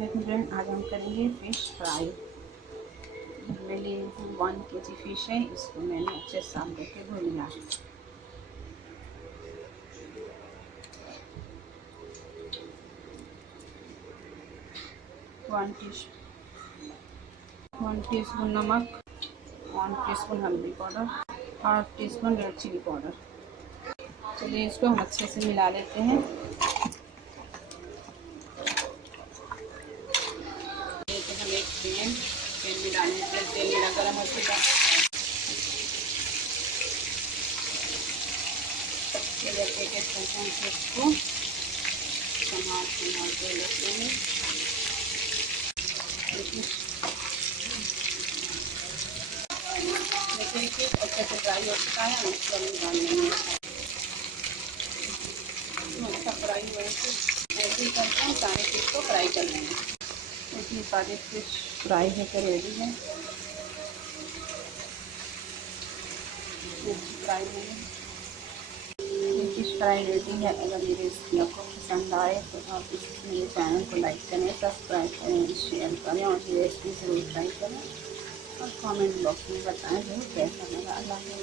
अस्सलाम फ्रेंड, आज हम करेंगे फ़िश फ्राई। मेरे लिए 1 kg फ़िश है, इसको मैंने अच्छे से साफ करके धो लिया है। वन टीस्पून नमक, 1 टीस्पून हल्दी powder, half teaspoon red chilli powder. चलिए इसको हम अच्छे से मिला लेते हैं। हम एक पैन में डालने के लिए तेल मेरा गर्म हो चुका है। एक इसको संभाल के लेते हैं। देखिए अच्छे से फ्राई हो चुका है, हम इसको डाल लेंगे। अच्छा फ्राई हो ऐसे ही करके हम सारे फिश को फ्राई कर लेंगे। इसमें सारे फिश फ्राई होकर रेडी है। फिश फ्राई रेडी है। अगर ये रेसिपी आपको पसंद आए तो आप इस मेरे चैनल को लाइक करें, सब्सक्राइब करें, शेयर करें और ये रेसिपी ज़रूर ट्राई करें और कमेंट बॉक्स में बताएं जरूर कैसा लगा। अल्लाह।